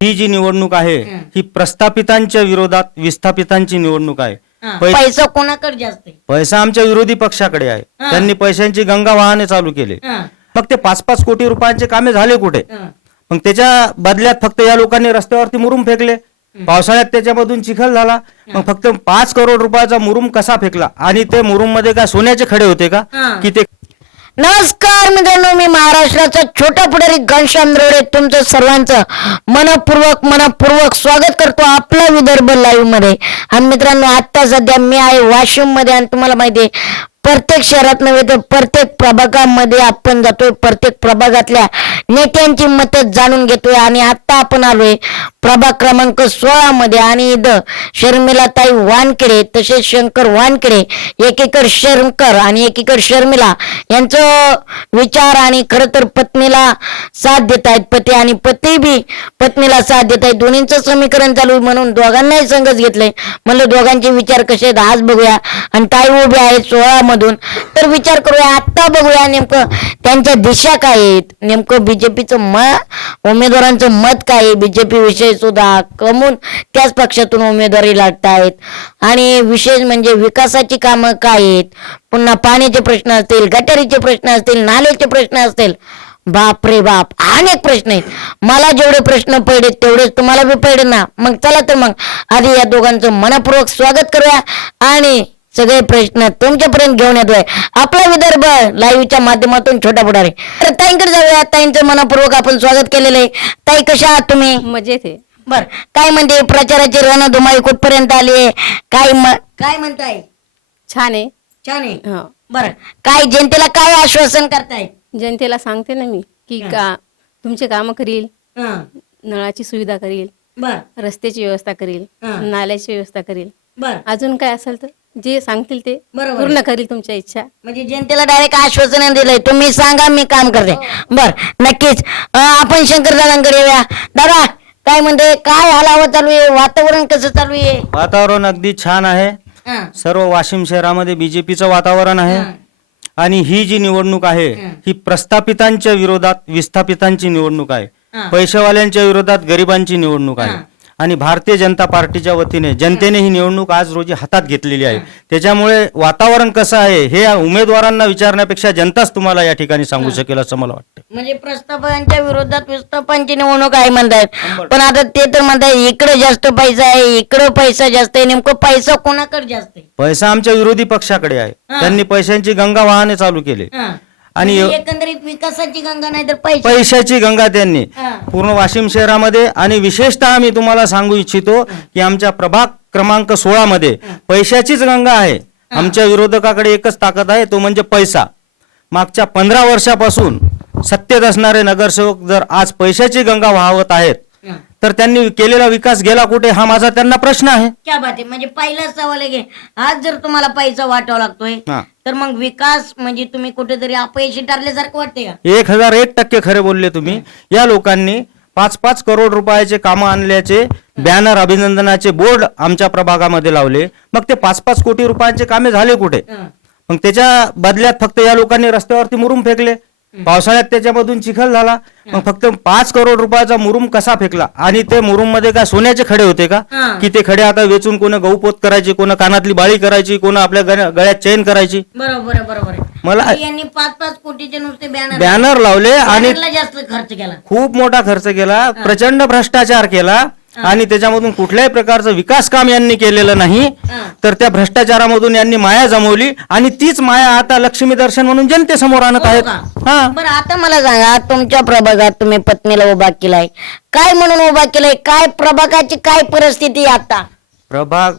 ही जी निवडणूक आहे ही प्रस्थापितांच्या विरोधात विस्थापितांची निवडणूक आहे. पैसा कोणाकडे जास्त आहे? पैसा आमच्या विरोधी पक्षाकडे आहे. त्यांनी पैशांची गंगा वाहने चालू केले. मग ते 5-5 कोटी रुपयांचे कामे झाले कुठे? मग त्याच्या बदल्यात फक्त या लोकांनी रस्त्यावरती मुरुम फेकले. पावसाळ्यात त्याच्यामधून चिखल झाला. मग फक्त 5 करोड रुपयाचा मुरुम कसा फेकला? आणि ते मुरुम मध्ये काय सोन्याचे खडे होते का? की ते नमस्कार मित्रांनो, मी महाराष्ट्राचा छोटा पुढारी घनश्याम रोडे तुमचं सर्वांचं मनपूर्वक स्वागत करतो आपला विदर्भ लाईव्ह मध्ये. आणि मित्रांनो, आता सध्या मी आहे वाशिम मध्ये आणि तुम्हाला माहिती आहे प्रत्येक शहरात नव्हे तर प्रत्येक प्रभागामध्ये आपण जातोय. प्रत्येक प्रभागातल्या नेत्यांची मतं जाणून घेतोय. आणि आता आपण आलोय प्रभाग क्रमांक 16 मध्ये आणि इथं शर्मिलाताई वानखेडे तसेच शंकर वानखेडे, एकीकडे शंकर आणि एकीकडे शर्मिला यांचं विचार आणि खरं तर पत्नीला साथ देत आहेत. पती आणि पती बी पत्नीला साथ देत आहेत. दोन्हींचं समीकरण चालू आहे म्हणून दोघांनाही संगत घेतलंय. म्हणलं दोघांचे विचार कसे आहेत आज बघूया. आणि ताई उभे आहेत 16 मधून, तर विचार करूया. आता बघूया नेमकं त्यांच्या दिशा काय आहेत, नेमकं बीजेपीचं उमेदवारांचं मत काय आहे. बीजेपी विषय सुद्धा कमून त्याच पक्षातून उमेदवारी लढतायत. आणि विशेष म्हणजे विकासाची कामं काय आहेत, पुन्हा पाण्याचे प्रश्न असतील, गटारीचे प्रश्न असतील, नाल्याचे प्रश्न असतील. बाप रे बाप, अनेक प्रश्न आहेत. मला जेवढे प्रश्न पडले तेवढेच तुम्हाला बी पडले ना. मग चला तर मग आधी या दोघांचं मनपूर्वक स्वागत करूया आणि सगळे प्रश्न तुमच्यापर्यंत घेऊन येतोय आपला विदर्भ लाईव्हच्या माध्यमातून छोटा पुढारी. तर ताईंकडे जाऊया. ताईंचं मनपूर्वक आपण स्वागत केलेलं आहे. ताई, कशा आहात तुम्ही? मजेत आहे. बर, काय म्हणते प्रचाराची रणधुमाळी कुठपर्यंत आली आहे? काय म्हणताय? छान आहे. छान आहे. हो. बर, काय जनतेला काय आश्वासन करताय? जनतेला सांगते ना मी की का तुमचे काम करील, हं, नळाची सुविधा करील, बर रस्त्याची व्यवस्था करील, हं. नाल्याची व्यवस्था करील, बर, अजून काय असेल तर जे सांगतील ते बरोबर. पूर्ण करील तुमच्या इच्छा. म्हणजे जनतेला डायरेक्ट आश्वासन दिलंय, तुम्ही सांगा मी काम करते. बर, नक्कीच. आपण शंकर दादांकडे येऊया. दादा, काय म्हणते, काय हलावा चालू आहे, वातावरण कसं चालू आहे? वातावरण अगदी छान आहे. हं, सर्व वाशिम शहरामध्ये बीजेपीचं वातावरण आहे. हं. आणि ही जी निवडणूक आहे ही प्रस्थापितांच्या विरोधात विस्थापितांची निवडणूक आहे. पैशावाल्यांच्या विरोधात गरिबांची निवडणूक आहे. आणि भारतीय जनता पार्टीच्या वतीने जनतेने ही निवडणूक आज रोजी हातात घेतलेली आहे. त्याच्यामुळे वातावरण कसं आहे हे उमेदवारांना विचारण्यापेक्षा जनताच तुम्हाला या ठिकाणी सांगू शकेल असं मला वाटतं. म्हणजे प्रस्थापनांच्या विरोधात विस्थापनांची निवडणूक आहे म्हणतायत. पण आता ते तर म्हणताय इकडे जास्त पैसा आहे, इकडे पैसा जास्त आहे. नेमकं पैसा कोणाकडे जास्त आहे? पैसा आमच्या विरोधी पक्षाकडे आहे. त्यांनी पैशांची गंगा वाहने चालू केले. आणि एकंदरीत विकासाची गंगा नाही तर पैशाची गंगा त्यांनी हा. पूर्ण वाशिम शहरामध्ये आणि विशेषतः मी तुम्हाला सांगू इच्छितो की आमच्या प्रभाग क्रमांक 16 मध्ये पैशाचीच गंगा आहे. आमच्या विरोधकाकडे एकच ताकद आहे, तो म्हणजे पैसा. मागच्या 15 वर्षापासून सत्तेत असणारे नगरसेवक जर आज पैशाची गंगा वाहवत आहेत तर त्यांनी केलेला विकास गेला कुठे, हा माझा त्यांना प्रश्न आहे. क्या बात आहे. म्हणजे पहिला सवाल आहे की आज जर तुम्हाला पैसा वाटावा लागतोय हा. तर मग विकास म्हणजे तुम्ही कुठेतरी अपयशी ठरल्यासारखं वाटते का? 1001% खरे बोलले तुम्ही. या लोकांनी 5-5 करोड रुपयाचे कामं आणल्याचे बॅनर, अभिनंदनाचे बोर्ड आमच्या प्रभागामध्ये लावले. मग ते 5-5 कोटी रुपयांचे कामे झाले कुठे? मग त्याच्या बदल्यात फक्त या लोकांनी रस्त्यावरती मुरुम फेकले. पावसाळ्यात त्याच्यामधून चिखल झाला. मग फक्त 5 करोड रुपयाचा मुरुम कसा फेकला? आणि ते मुरुम मध्ये काय सोन्याचे खडे होते का? की ते खडे आता वेचून कोण गहूपोत करायची, कोण कानातली बाळी करायची, कोण आपल्या गळ्यात चेन करायची. बरोबर बरोबर. मला यांनी 5-5 कोटीचे नुसते बॅनर लावले आणि जास्त खर्च केला, खूप मोठा खर्च केला, प्रचंड भ्रष्टाचार केला. आणि त्याच्यामधून कुठल्याही प्रकारचं विकास काम यांनी केलेलं नाही. तर त्या भ्रष्टाचारामधून यांनी माया जमवली आणि तीच माया आता लक्ष्मी दर्शन म्हणून जनतेसमोर आणत आहेत. हा, बरं, आता मला सांगा, तुमच्या प्रभागात तुम्ही पत्नीला उभा केलाय, काय म्हणून उभा केलाय? काय प्रभागाची काय परिस्थिती आहे आता?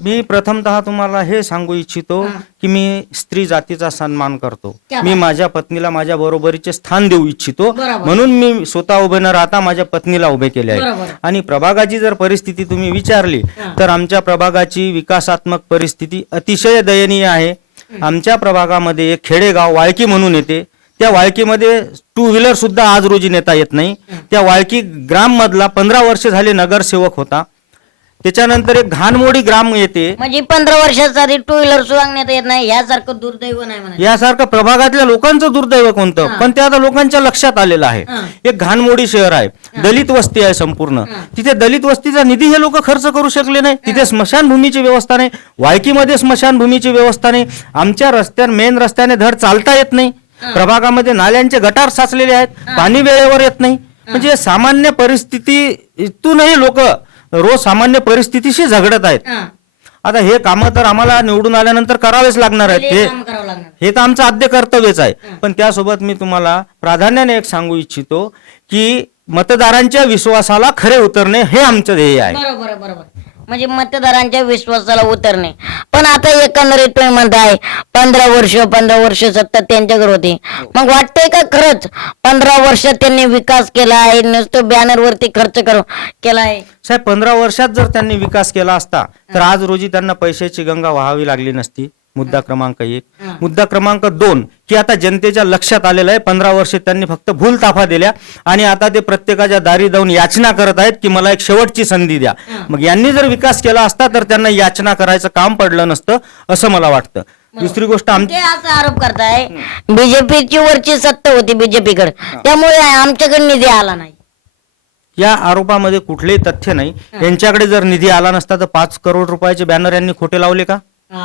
मी प्रथमतः तुम्हाला हे सांगू इच्छितो की मी स्त्री जातीचा सन्मान करतो. क्या मी माझ्या पत्नीला माझ्या बरोबरीचे स्थान देऊ इच्छितो. बरोबर. म्हणून मी स्वतः उभे न राहता माझ्या पत्नीला उभे केले आहे. बरोबर. आणि प्रभागाची जर परिस्थिती तुम्ही विचारली तर आमच्या प्रभागाची विकासात्मक परिस्थिती अतिशय दयनीय आहे. आमच्या प्रभागामध्ये एक खेडेगाव वाळकी म्हणून येते. त्या वाळकीमध्ये 2 व्हीलर सुद्धा आज रोजी नेता येत नाही. त्या वाळकी ग्राम मधला 15 वर्ष झाले नगरसेवक होता. त्याच्यानंतर एक घाणमोडी ग्राम येते. म्हणजे 15 वर्षाचा आधी टू व्हीलर सुधारण्यात येत नाही, यासारखं दुर्दैव नाही म्हणा. यासारखं प्रभागातल्या लोकांचं दुर्दैव कोणतं, पण ते आता लोकांच्या लक्षात आलेलं आहे. एक घाणमोडी शहर आहे, दलित वस्ती आहे संपूर्ण. तिथे दलित वस्तीचा निधी हे लोक खर्च करू शकले नाही. तिथे स्मशानभूमीची व्यवस्था नाही, वाळकीमध्ये स्मशानभूमीची व्यवस्था नाही, आमच्या रस्त्यावर मेन रस्त्याने धड चालता येत नाही, प्रभागामध्ये नाल्यांचे गटार साचलेले आहेत, पाणी वेळेवर येत नाही. म्हणजे सामान्य परिस्थितीतूनही लोक रोज सामान्य परिस्थितीशी झगडत आहेत. आता हे कामं तर आम्हाला निवडून आल्यानंतर करावेच लागणार आहेत. हे तर आमचं आद्य कर्तव्यच आहे. पण त्यासोबत मी तुम्हाला प्राधान्याने एक सांगू इच्छितो की मतदारांच्या विश्वासाला खरे उतरणे हे आमचं ध्येय आहे. बरोबर बरोबर, म्हणजे मतदारांच्या विश्वासाला उतरणे. पण आता एकंदरीत तुम्ही म्हणताय 15 वर्ष सत्ता त्यांच्याकडे होती, मग वाटतंय का खरंच 15 वर्षात त्यांनी विकास केला आहे, नुसतं बॅनर वरती खर्च केला आहे? साहेब 15 वर्षात जर त्यांनी विकास केला असता तर आज रोजी त्यांना पैशाची गंगा वाहावी लागली नसती. मुद्दा क्रमांक 1. मुद्दा क्रमांक 2 की आता जनतेच्या लक्षात आलेलं आहे 15 वर्षे त्यांनी फक्त भूलताफा दिल्या आणि आता ते प्रत्येकाच्या दारी जाऊन याचना करत आहेत की मला एक शेवटची संधी द्या. मग यांनी जर विकास केला असता तर त्यांना याचना करायचं काम पडलं नसतं असं मला वाटतं. दुसरी गोष्ट ते असा आरोप करताय बीजेपीची वरची सत्ता होती बीजेपीकडे, त्यामुळे आमच्याकडे निधी आला नाही. या आरोपामध्ये कुठलेही तथ्य नाही. यांच्याकडे जर निधी आला नसता तर 5 करोड रुपयाचे बॅनर यांनी खोटे लावले का?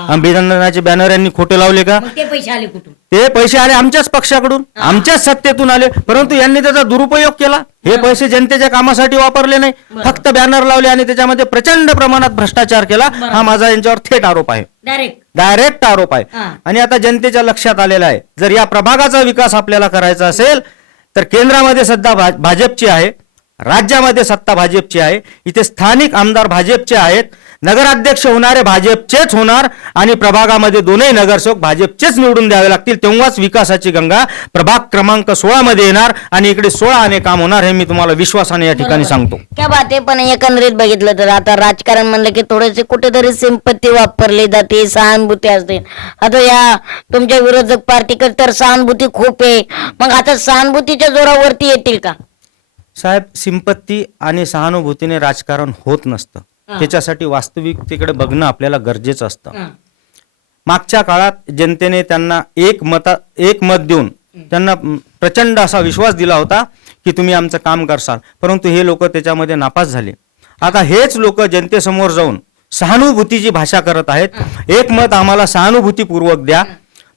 अभिनंदनाचे बॅनर यांनी खोटे लावले का? ते पैसे आले कुठून? ते पैसे आले आमच्याच पक्षाकडून, आमच्याच सत्तेतून आले, परंतु यांनी त्याचा दुरुपयोग केला. हे पैसे जनतेच्या कामासाठी वापरले नाही, फक्त बॅनर लावले आणि त्याच्यामध्ये प्रचंड प्रमाणात भ्रष्टाचार केला. हा माझा यांच्यावर थेट आरोप आहे, डायरेक्ट आरोप आहे. आणि आता जनतेच्या लक्षात आलेला आहे जर या प्रभागाचा विकास आपल्याला करायचा असेल तर केंद्रामध्ये सत्ता भाजपची आहे, राज्यामध्ये सत्ता भाजपची आहे, इथे स्थानिक आमदार भाजपचे आहेत, नगराध्यक्ष होणारे भाजपचेच होणार आणि प्रभागामध्ये दोनही नगरसेवक भाजपचेच निवडून द्यावे लागतील. तेव्हाच विकासाची गंगा प्रभाग क्रमांक 16 मध्ये येणार आणि इकडे 16 ने काम होणार हे मी तुम्हाला विश्वासाने या ठिकाणी सांगतो. क्या बात आहे. पण एकंदरीत बघितलं तर आता राजकारण म्हणलं की थोडेसे कुठेतरी सिंपत्ती वापरली जाते, सहानुभूती असते. आता या तुमच्या विरोधक पार्टीकडे तर सहानुभूती खूप आहे, मग आता सहानुभूतीच्या जोरावरती येतील का? साहेब सिंपत्ती आणि सहानुभूतीने राजकारण होत नसतं. त्याच्यासाठी वास्तविकतेकडे बघणं आपल्याला गरजेचं असतं. मागच्या काळात जनतेने त्यांना एक मत देऊन त्यांना प्रचंड असा विश्वास दिला होता की तुम्ही आमचं काम करसाल, परंतु हे लोक त्याच्यामध्ये नापास झाले. आता हेच लोक जनतेसमोर जाऊन सहानुभूतीची भाषा करत आहेत. एक मत आम्हाला सहानुभूतीपूर्वक द्या,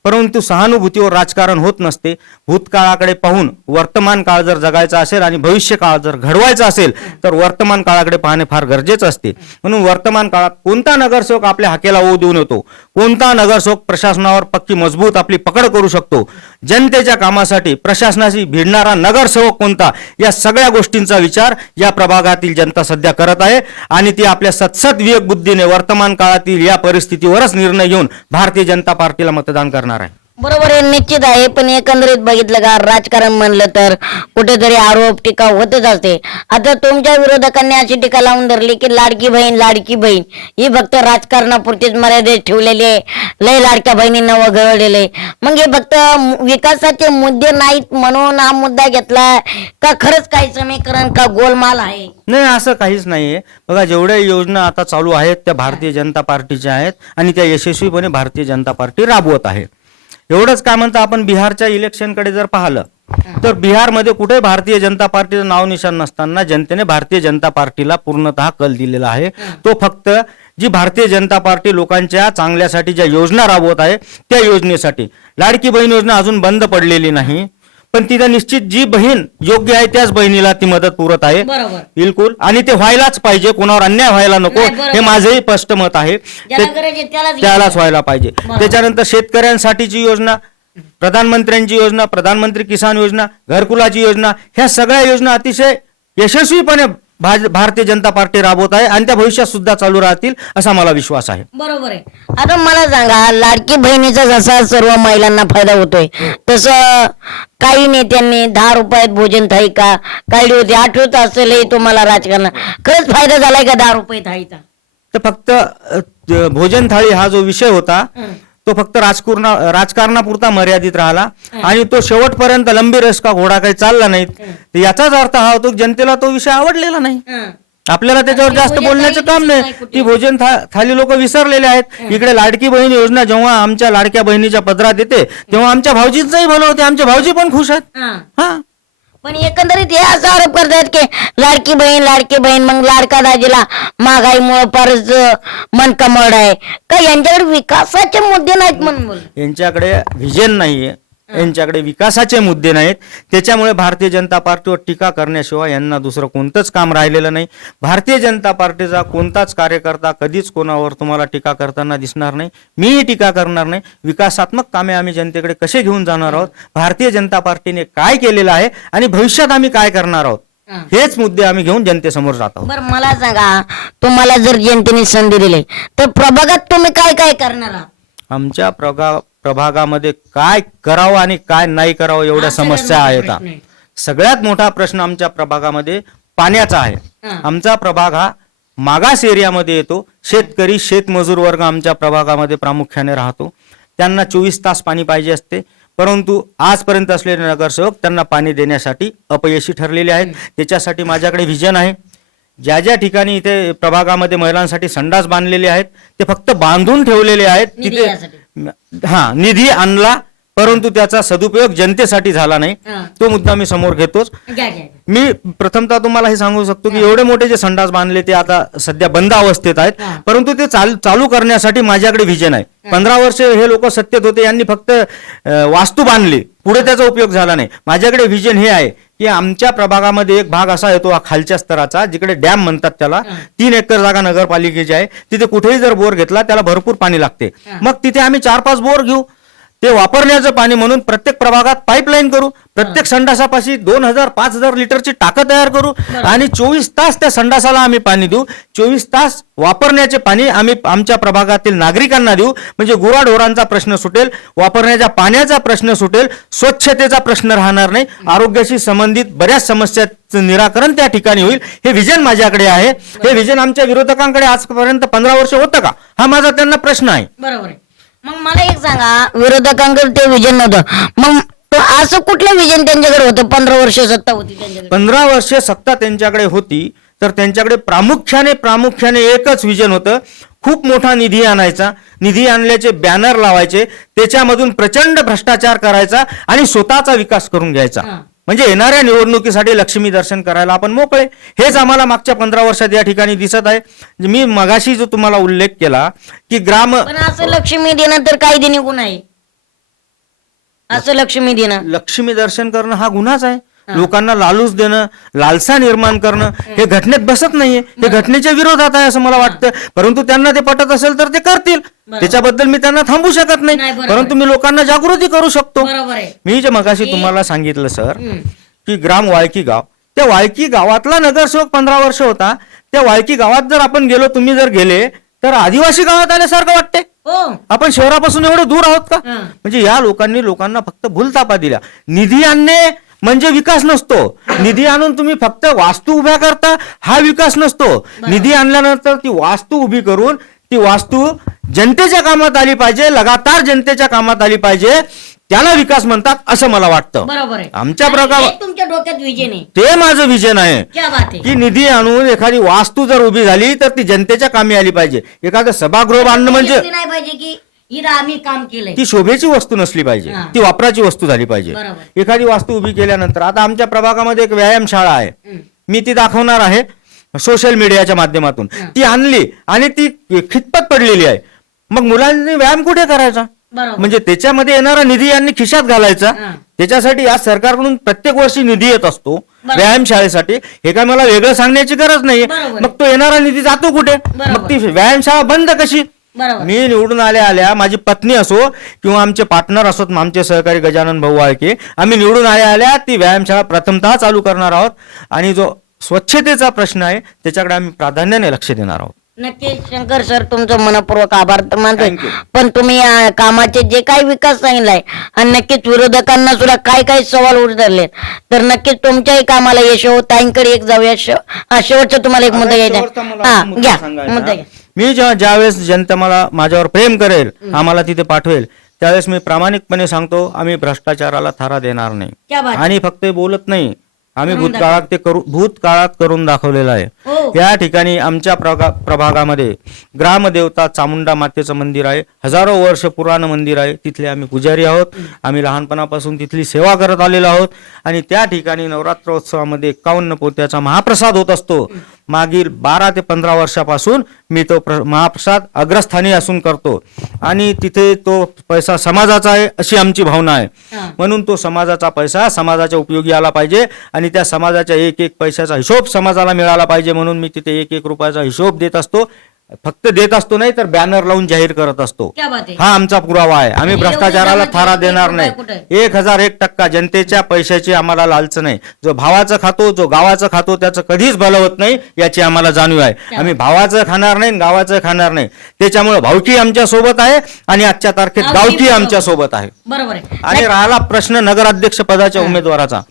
परंतु सहानुभूतीवर राजकारण होत नसते. भूतकाळाकडे पाहून वर्तमान काळ जर जगायचा असेल आणि भविष्य काळ जर घडवायचा असेल तर वर्तमान काळाकडे पाहणे फार गरजेचं असते. म्हणून वर्तमान काळात कोणता नगरसेवक आपल्या हाकेला ओढ देऊन येतो, कोणता नगरसेवक प्रशासनावर पक्की मजबूत आपली पकड करू शकतो, जनतेच्या कामासाठी प्रशासनाशी भिडणारा नगरसेवक कोणता, या सगळ्या गोष्टींचा विचार या प्रभागातील जनता सध्या करत आहे आणि ती आपल्या सतसत विवेक बुद्धीने वर्तमान काळातील या परिस्थितीवरच निर्णय घेऊन भारतीय जनता पार्टीला मतदान करणार आहे. बरोबर आहे, निश्चित आहे. पण एकंदरीत बघितलं का राजकारण म्हणलं तर कुठेतरी आरोप टीका होतच असते. आता तुमच्या विरोधकांनी अशी टीका लावून धरली की लाडकी बहीण ही फक्त राजकारणापुरतीच मर्यादित ठेवलेली आहे, लय लाडक्या बहिणींना वगळलेले. मग हे फक्त विकासाचे मुद्दे नाहीत म्हणून हा मुद्दा घेतला का खरंच काही समीकरण का गोलमाल आहे? नाही, असं काहीच नाहीये. बघा जेवढ्या योजना आता चालू आहेत त्या भारतीय जनता पार्टीच्या आहेत आणि त्या यशस्वीपणे भारतीय जनता पार्टी राबवत आहे. एवढंच काय म्हणता, आपण बिहारच्या इलेक्शनकडे जर पाहिलं तर बिहारमध्ये कुठे भारतीय जनता पार्टीचं नाव निशाण नसताना जनतेने भारतीय जनता पार्टीला पूर्णतः कल दिलेला आहे. तो फक्त जी भारतीय जनता पार्टी लोकांच्या चांगल्यासाठी ज्या योजना राबवत आहे त्या योजनेसाठी. लाडकी बहीण योजना अजून बंद पडलेली नाही, पण तिथं निश्चित जी बहीण योग्य आहे त्याच बहिणीला ती मदत पुरत आहे. बिलकुल, आणि ते व्हायलाच पाहिजे, कोणावर अन्याय व्हायला नको, हे माझंही स्पष्ट मत आहे. त्यालाच व्हायला पाहिजे. त्याच्यानंतर शेतकऱ्यांसाठीची योजना, प्रधानमंत्र्यांची योजना, प्रधानमंत्री किसान योजना, घरकुलाची योजना, ह्या सगळ्या योजना अतिशय यशस्वीपणे भारतीय जनता पार्टी राबवत आहे आणि त्या भविष्यात सुद्धा चालू राहतील असा मला विश्वास आहे. बरोबर आहे. आता मला सांगा, लाडकी बहिणीचा जसा सर्व महिलांना फायदा होतोय तसं काही नेत्यांनी 10 रुपयात भोजन थाळी का काढली होती, आठवत असेल तुम्हाला राजकारणात. खरंच फायदा झालाय का 10 रुपये थाळीचा? तर फक्त भोजन थाळी हा जो विषय होता तो फक्त राजकारणापुरता मर्यादित राहिला आणि तो शेवटपर्यंत लंबी रेस का घोडा काही चालला नाही. याचाच अर्थ हा होतो की जनतेला तो विषय आवडलेला नाही. आपल्याला त्याच्यावर जास्त भोजन बोलण्याचं थाळी काम दिसत नाही नाही. कुठे. ती भोजन थाली लोक विसरलेले आहेत. इकडे लाडकी बहीण योजना जेव्हा आमच्या लाडक्या बहिणीच्या पदरात येते तेव्हा आमच्या भाऊजींचंही भलं होते. आमचे भाऊजी पण खुश आहेत. हा. हा, पण एकंदरीत हे असा आरोप करतात की लाडकी बहीण मग लाडका दाजीला महागाईमुळे फारच मन कमवड आहे का यांच्याकडे विकासाचे मुद्दे नाहीत म्हणून बोल. यांच्याकडे व्हिजन नाहीये, यांच्याकडे विकासाचे मुद्दे नाहीत. त्याच्यामुळे भारतीय जनता पार्टीवर टीका करण्याशिवाय यांना दुसरं कोणतंच काम राहिलेलं नाही. भारतीय जनता पार्टीचा कोणताच कार्यकर्ता कधीच कोणावर तुम्हाला टीका करताना दिसणार नाही. मीही टीका करणार नाही. विकासात्मक कामे आम्ही जनतेकडे कसे घेऊन जाणार आहोत, भारतीय जनता पार्टीने काय केलेलं आहे आणि भविष्यात आम्ही काय करणार आहोत, हेच मुद्दे आम्ही घेऊन जनतेसमोर जात आहोत. बरं मला सांगा, तुम्हाला जर जनतेने संधी दिली तर प्रभागात तुम्ही काय काय करणार आहात? आमच्या प्रभागामध्ये काय करावं आणि काय नाही करावं एवढ्या समस्या आहेत. सगळ्यात मोठा प्रश्न आमच्या प्रभागामध्ये पाण्याचा आहे. आमचा प्रभाग हा मागास एरियामध्ये येतो. शेतकरी शेतमजूर वर्ग आमच्या प्रभागामध्ये प्रामुख्याने राहतो. त्यांना 24 तास पाणी पाहिजे असते, परंतु आजपर्यंत असलेले नगरसेवक त्यांना पाणी देण्यासाठी अपयशी ठरलेले आहेत. त्याच्यासाठी माझ्याकडे व्हिजन आहे. ज्या ज्या ठिकाणी इथे प्रभागामध्ये महिलांसाठी संडास बांधलेले आहेत ते फक्त बांधून ठेवलेले आहेत. निधी तिथे यासाठी. निधी आणला परंतु त्याचा सदुपयोग जनतेसाठी झाला नाही. तो मुद्दा मी समोर घेतोच. मी प्रथमतः तुम्हाला हे सांगू शकतो की एवढे मोठे जे संडास बांधले ते आता सध्या बंद अवस्थेत आहेत, परंतु ते चालू करण्यासाठी माझ्याकडे व्हिजन आहे. 15 वर्ष हे लोक सत्तेत होते, यांनी फक्त वास्तू बांधली, पुढे त्याचा उपयोग झाला नाही. माझ्याकडे व्हिजन हे आहे की आमच्या प्रभागामध्ये एक भाग असा येतो खालच्या स्तराचा, जिकडे डॅम म्हणतात त्याला. 3 एकर जागा नगरपालिकेची आहे. तिथे कुठेही जर बोर घेतला त्याला भरपूर पाणी लागते. मग तिथे आम्ही 4-5 बोर घेऊ, ते वापरण्याचं पाणी म्हणून प्रत्येक प्रभागात पाईपलाईन करू, प्रत्येक संडासापाशी 2000-5000 लिटरची टाकं तयार करू आणि 24 तास त्या संडासाला आम्ही पाणी देऊ. 24 तास वापरण्याचे पाणी आम्ही आमच्या प्रभागातील नागरिकांना देऊ. म्हणजे गुराढोरांचा प्रश्न सुटेल, वापरण्याच्या पाण्याचा प्रश्न सुटेल, स्वच्छतेचा प्रश्न राहणार नाही, आरोग्याशी संबंधित बऱ्याच समस्याचं निराकरण त्या ठिकाणी होईल. हे विजन माझ्याकडे आहे. हे विजन आमच्या विरोधकांकडे आजपर्यंत 15 वर्ष होतं का, हा माझा त्यांना प्रश्न आहे. बरोबर आहे. मग मला एक सांगा, विरोधकांकडे ते विजन नव्हतं, मग असं कुठलं विजन त्यांच्याकडे होतं? 15 वर्ष सत्ता होती त्यांच्याकडे. 15 वर्ष सत्ता त्यांच्याकडे होती तर त्यांच्याकडे प्रामुख्याने एकच विजन होतं. खूप मोठा निधी आणायचा, निधी आणल्याचे बॅनर लावायचे, त्याच्यामधून प्रचंड भ्रष्टाचार करायचा आणि स्वतःचा विकास करून घ्यायचा. म्हणजे येणाऱ्या निवडणुकीसाठी लक्ष्मी दर्शन करायला आपण मोकळे. हेच आम्हाला मागच्या 15 वर्षात या ठिकाणी दिसत आहे. मी मगाशी जो तुम्हाला उल्लेख केला की पण असं लक्ष्मी देणं तर कायदे निघून आहे. असं लक्ष्मी देणं, लक्ष्मी दर्शन करणं हा गुन्हाच आहे. लोकांना लालूच देणं, लालसा निर्माण करणं हे घटनेत बसत नाहीये. हे घटनेच्या विरोधात आहे असं मला वाटतं. परंतु त्यांना ते पटत असेल तर ते करतील, त्याच्याबद्दल मी त्यांना थांबू शकत नाही. परंतु मी लोकांना जागृती करू शकतो. मी जे मगाशी तुम्हाला सांगितलं सर की ग्राम वाळकी गाव, त्या वाळकी गावातला नगरसेवक 15 वर्ष होता. त्या वाळकी गावात जर आपण गेलो, तुम्ही जर गेले तर आदिवासी गावात आल्यासारखं वाटते. आपण शहरापासून एवढे दूर आहोत का? म्हणजे या लोकांनी लोकांना फक्त भूलतापा दिल्या. निधी आणणे म्हणजे विकास नसतो. निधी आणून तुम्ही फक्त वास्तू उभ्या करता, हा विकास नसतो. निधी आणल्यानंतर ती वास्तू उभी करून ती वास्तू जनतेच्या कामात आली पाहिजे, लगातार जनतेच्या कामात आली पाहिजे, त्याला विकास म्हणतात असं मला वाटतं. बरोबर आहे. आमच्या प्रकार तुमच्या डोक्यात विजन आहे, ते माझं विजन आहे क्या बात आहे. की निधी आणून एखादी वास्तू जर उभी झाली तर ती जनतेच्या कामी आली पाहिजे. एखादं सभागृह बांधणं म्हणजे नाही पाहिजे की इथं आम्ही काम केलंय. ती शोभेची वस्तू नसली पाहिजे, ती वापराची वस्तू झाली पाहिजे. एखादी वास्तू उभी केल्यानंतर, आता आमच्या प्रभागामध्ये एक व्यायामशाळा आहे, मी ती दाखवणार आहे सोशल मीडियाच्या माध्यमातून. ती आणली आणि ती खितपत पडलेली आहे. मग मुलांनी व्यायाम कुठे करायचा? म्हणजे त्याच्यामध्ये येणारा निधी यांनी खिशात घालायचा. त्याच्यासाठी या सरकारकडून प्रत्येक वर्षी निधी येत असतो व्यायामशाळेसाठी. हे काय मला वेगळं सांगण्याची गरज नाही. मग तो येणारा निधी जातो कुठे? मग ती व्यायामशाळा बंद कशी? मी निवडून आल्या माझी पत्नी असो किंवा आमचे पार्टनर असोत, आमचे सहकारी गजानन भाऊ वाळके, आम्ही निवडून आल्या ती व्यायामशाळा प्रथमतः चालू करणार आहोत. आणि जो स्वच्छतेचा प्रश्न आहे त्याच्याकडे आम्ही प्राधान्याने लक्ष देणार आहोत. नक्की शंकर सर, तुमचं मनपूर्वक आभार मानतो. Thank you. पण तुम्ही या कामाचे जे काही विकास सांगितलाय आणि नक्कीच विरोधकांना सुद्धा काय काय सवाल उठले, तर नक्कीच तुमच्याही कामाला यश हो. ताईंकडे एक जाऊया. शेवटचा तुम्हाला एक मुद्दा घ्यायचा. हा घ्या, मुद्दा घ्या. मी ज्यावेळेस जनता मला माझ्यावर प्रेम करेल, आम्हाला तिथे पाठवेल, त्यावेळेस मी प्रामाणिकपणे सांगतो, आम्ही भ्रष्टाचाराला थारा देणार नाही. क्या बात. आणि फक्त बोलत नाही, आम्ही भूतकाळात करून दाखवलेलं आहे. या ठिकाणी आमच्या प्रभागामध्ये ग्रामदेवता चामुंडा मातेचं मंदिर आहे. हजारो वर्ष पुराण मंदिर आहे. तिथले आम्ही पुजारी आहोत. आम्ही लहानपणापासून तिथली सेवा करत आलेलो आहोत. आणि त्या ठिकाणी नवरात्रोत्सवामध्ये 51 पोत्याचा महाप्रसाद होत असतो. मागील 12 ते 15 वर्षापासून मी तो महाप्रसाद अग्रस्थानी असून करतो. आणि तिथे तो पैसा समाजाचा आहे अशी आमची भावना आहे. म्हणून तो समाजाचा पैसा समाजाच्या उपयोगी आला पाहिजे आणि त्या समाजाच्या एक एक पैशाचा हिशोब समाजाला मिळाला पाहिजे. म्हणून मी तिथे 1-1 रुपयाचा हिशोब देत असतो. फक्त देत असतो नाही तर बॅनर लावून जाहीर करत असतो. हा आमचा पुरावा आहे. आम्ही भ्रष्टाचाराला थारा देणार नाही. 1001% जनतेच्या पैशाची आम्हाला लालच नाही. जो भावाचं खातो, जो गावाचं खातो त्याचं कधीच भलं होत नाही याची आम्हाला जाणीव आहे. आम्ही भावाचं खाणार नाही, गावाचं खाणार नाही. त्याच्यामुळे भावकी आमच्या सोबत आहे आणि आजच्या तारखेत गावकी आमच्या सोबत आहे. बरोबर आहे. आणि राहिला प्रश्न नगराध्यक्ष पदाच्या उमेदवाराचा,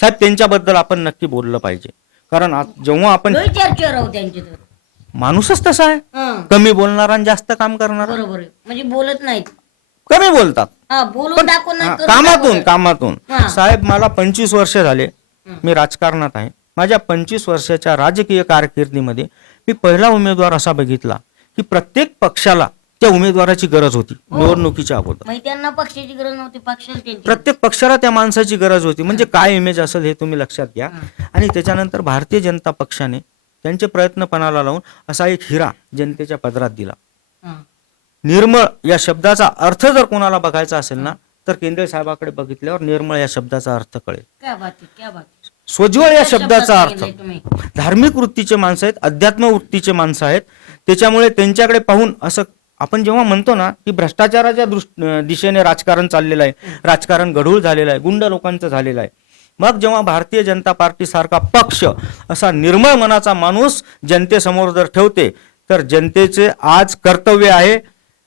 साहेब त्यांच्याबद्दल आपण नक्की बोललं पाहिजे. कारण जेव्हा आपण चर्चेवर राहू त्यांची तर माणूसच तसा आहे, कमी बोलणारा आणि जास्त काम करणारा. बरोबर आहे. म्हणजे बोलत नाहीत, कमी बोलतात. बोलून दाखवून नाही, करून कामातून साहेब मला 25 वर्ष झाले मी राजकारणात आहे. माझ्या 25 वर्षाच्या राजकीय कारकिर्दीमध्ये मी पहिला उमेदवार असा बघितला की प्रत्येक पक्षाला त्या उमेदवाराची गरज होती. निवडणुकीच्या अगोदर त्यांना पक्षाची गरज नव्हती, पक्षाला त्यांची. प्रत्येक पक्षाला त्या माणसाची गरज होती. म्हणजे काय इमेज असेल हे तुम्ही लक्षात घ्या. आणि त्याच्यानंतर भारतीय जनता पक्षाने त्यांचे प्रयत्न पणाला लावून असा एक हिरा जनतेच्या पदरात दिला. निर्मळ या शब्दाचा अर्थ जर कोणाला बघायचा असेल ना तर केंद्रे साहेबाकडे बघितल्यावर निर्मळ या शब्दाचा अर्थ कळेल. क्या बात आहे, क्या बात आहे. सोज्वळ या शब्दाचा अर्थ. तुम्ही धार्मिक वृत्तीचे माणसं आहेत, अध्यात्म वृत्तीचे माणसं आहेत. त्याच्यामुळे त्यांच्याकडे पाहून असं आपण जेव्हा म्हणतो ना की भ्रष्टाचाराच्या दिशेने राजकारण चाललेलं आहे, राजकारण गढूळ झालेलं आहे, गुंड लोकांचं झालेलं आहे. मग जेव्हा भारतीय जनता पार्टी सारखा पक्ष असा निर्मळ मनाचा माणूस जनतेसमोर जर ठेवते तर जनतेचे आज कर्तव्य आहे,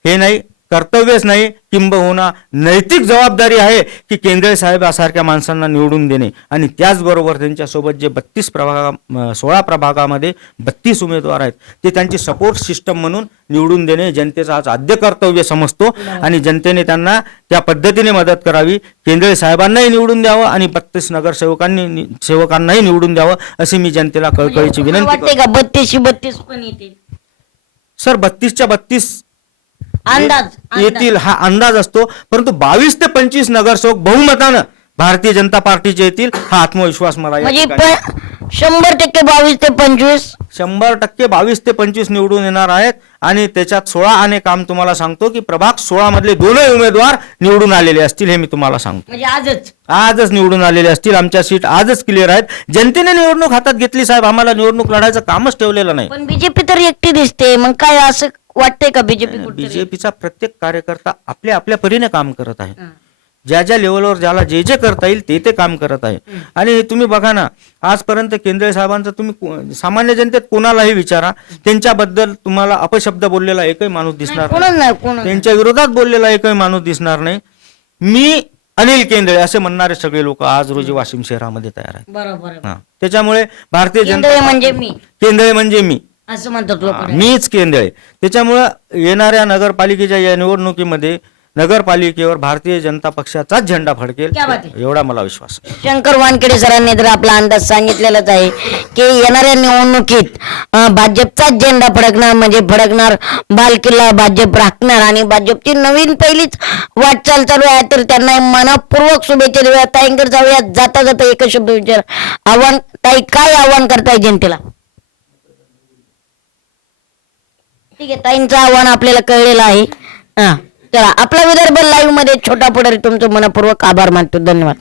हे नाही कर्तव्यच नाही किंबहुना नैतिक जबाबदारी आहे की केंद्रे साहेब यासारख्या माणसांना निवडून देणे. आणि त्याचबरोबर त्यांच्यासोबत जे 16 प्रभागामध्ये 32 उमेदवार आहेत ते त्यांची सपोर्ट सिस्टम म्हणून निवडून देणे जनतेचा आज आद्य कर्तव्य समजतो. आणि जनतेने त्यांना त्या पद्धतीने मदत करावी. केंद्रे साहेबांनाही निवडून द्यावं आणि 32 सेवकांनाही निवडून द्यावं अशी मी जनतेला कळकळीची विनंती वाटते का 32 पण येते सर. 32च्या 32 अंदाज येतील हा अंदाज असतो, परंतु 22 ते 25 नगरसेवक बहुमतानं भारतीय जनता पार्टीचे येतील हा आत्मविश्वास मला म्हणजे 100% 22 ते 25 100% 22 ते 25 निवडून येणार आहेत. आणि त्याच्यात 16 आणि काम तुम्हाला सांगतो की प्रभाग 16 मधले दोनही उमेदवार निवडून आलेले असतील हे मी तुम्हाला सांगतो. म्हणजे आजच निवडून आलेले असतील. आमच्या सीट आजच क्लिअर आहेत. जनतेने निवडणूक हातात घेतली साहेब. आम्हाला निवडणूक लढायचं कामच ठेवलेलं नाही. पण बीजेपी तर एकटी दिसते. मग काय असं वाटतंय का बीजेपीचा प्रत्येक कार्यकर्ता आपल्या आपल्या परीने काम करत आहे. ज्या ज्या लेवलवर ज्याला जे जे करता येईल ते काम करत आहे. आणि तुम्ही बघा ना आजपर्यंत केंद्रे साहेबांचं तुम्ही सामान्य जनतेत कोणालाही विचारा, त्यांच्याबद्दल तुम्हाला अपशब्द बोललेला एकही माणूस दिसणार नाही. त्यांच्या विरोधात बोललेला एकही माणूस दिसणार नाही. मी अनिल केंद्रे असे म्हणणारे सगळे लोक आज रोजी वाशिम शहरामध्ये तयार आहेत. बरोबर. त्याच्यामुळे भारतीय जनता म्हणजे मी केंद्रे म्हणजे मी असं म्हणतात लोक. मीच केंद्रे. त्याच्यामुळं येणाऱ्या नगरपालिकेच्या या निवडणुकीमध्ये नगरपालिकेवर भारतीय जनता पक्षाचाच झेंडा फडकेल एवढा मला विश्वास आहे. शंकर वानखेडे सरांनी तर आपला अंदाज सांगितलेलाच आहे की येणाऱ्या निवडणुकीत भाजपचाच झेंडा फडकणार. म्हणजे फडकणार, बालकिल्ला भाजप राखणार आणि भाजपची नवीन पहिलीच वाटचाल चालू आहे. तर त्यांना मनपूर्वक शुभेच्छा देऊया. ताईंकडे जाऊया. जाता जाता एकच शब्द विचार, आव्हान ताई काय आव्हान करताय जनतेला? ठीक आहे, ताईंचं आव्हान आपल्याला कळलेलं आहे. चला, आपला विदर्भ लाईव्ह मध्ये छोटा पुढारी तुमचं मनपूर्वक आभार मानतो. धन्यवाद.